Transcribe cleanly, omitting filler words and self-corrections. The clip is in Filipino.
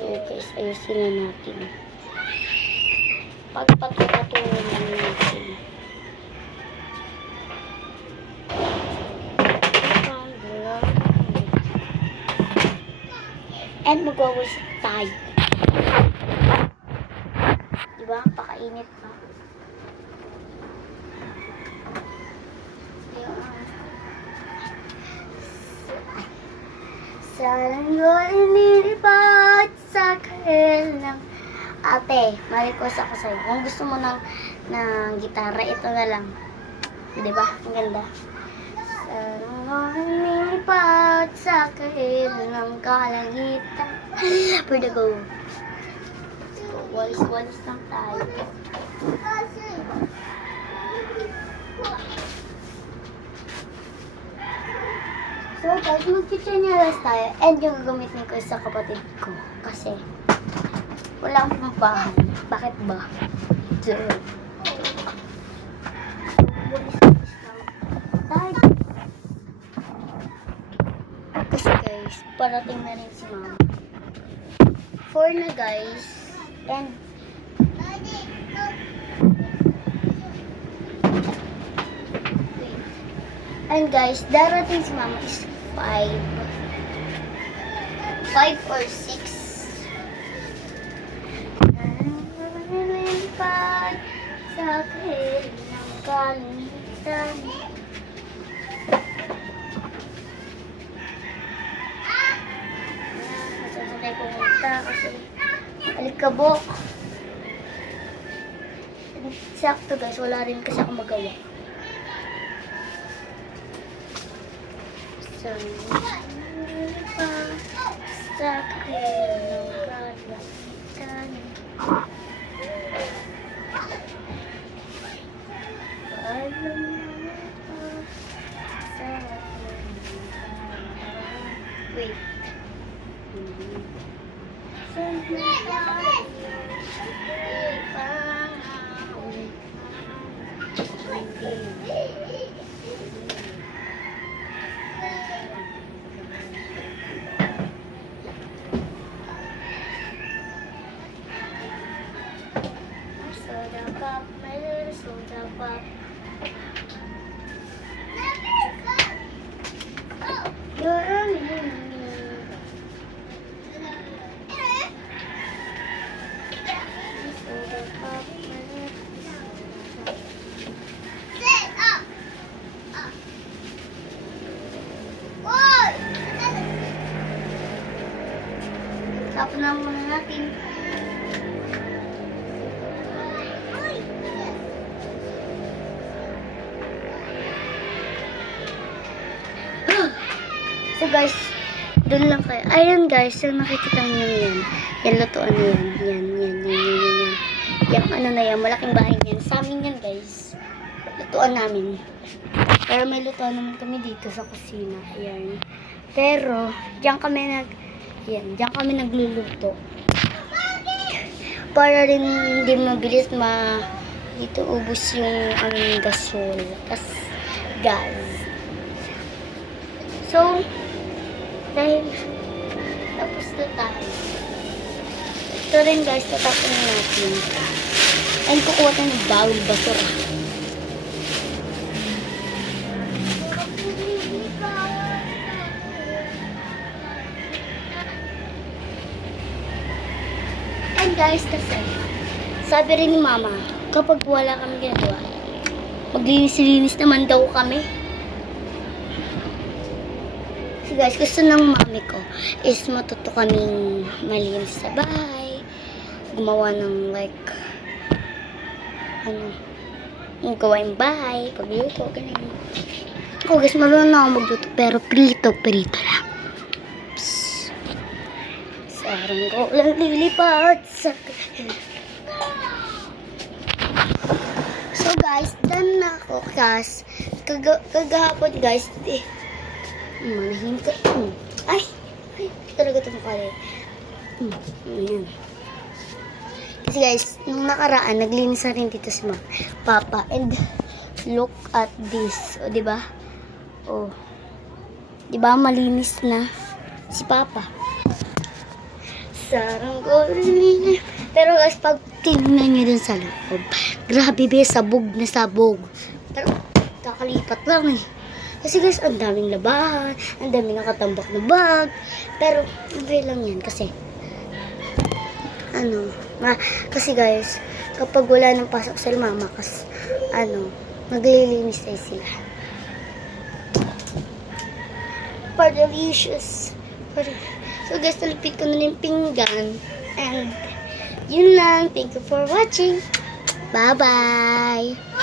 So guys, ayusin na natin. Pagpatutunan natin. And magwawasak tayo. Diba? Pakainit na. Sarang yun nilipat sa kailang. Ate, ma-request ako sa'yo. Kung gusto mo ng gitara, ito na lang. Diba? Ang ganda. Sarang yun nilipat sa kailang kalangitan. Pwede go. Walis-walis lang tayo. So guys, mag-chichanelas tayo. And yung gagamitin ko sa kapatid ko. Kasi, wala akong pampahan. Bakit ba? Diyan. Walis-walis lang tayo. Kasi guys, parating na rin si mama. 4 na guys. And guys, darating si mama is 5 or 6. Nalilipat sa akin ng kalangitan. Masasakay pumunta kasi alikabok. Sakto guys, wala rin kasi ako magawa. So, pa sa kailang kalangitan. Alam mo pa sa wait. Soda pop, my little soda pop. You're only soda pop, my little tap na muna natin. So guys, doon lang kayo. Ayan guys, yung nakikita nyo yan. Yan, lutuan na yan. Yan. Yung ano na yan, malaking bahay yan. Sa amin yan guys. Lutuan namin. Pero may lutuan naman kami dito sa kusina. Ayan. Pero, diyan kami nagluluto. Para rin hindi mabilis dito ubos yung gasol. Gas. So, dahil tapos na tayo. Ito rin guys, tatapon na natin. And kukuha tayo ng bawal basura. And guys, kasi sabi rin ni mama, kapag wala kami ginagawa, maglinis-linis naman daw kami. So guys, gusto ng mami ko is matuto kaming malinis sa bahay. Gumawa ng yung gawain bahay, pagluto, ganyan. Ako guys, marunong na ako magluto, pero prito lang. Psst. Sarang ko lang lilipat sa So guys, done na ako. Kagahapon guys, manahin ka. Ay, talaga ito makali. Ayan. Kasi guys, nung nakaraan, naglinis na rin dito si Papa. And look at this. O, diba? O. Diba, malinis na si Papa. Sarang ko rin. Pero guys, pag tingnan nyo dun sa loob, grabe be, sabog na sabog. Pero kakalipat lang eh. Kasi guys, ang daming labahan, ang daming nakatambak na bag. Pero okay lang yan kasi kasi guys, kapag wala nang pasok sa mama, maglilinis tayo sila. Delicious. So guys, nalipit ko na yung pinggan. And yun lang. Thank you for watching. Bye-bye.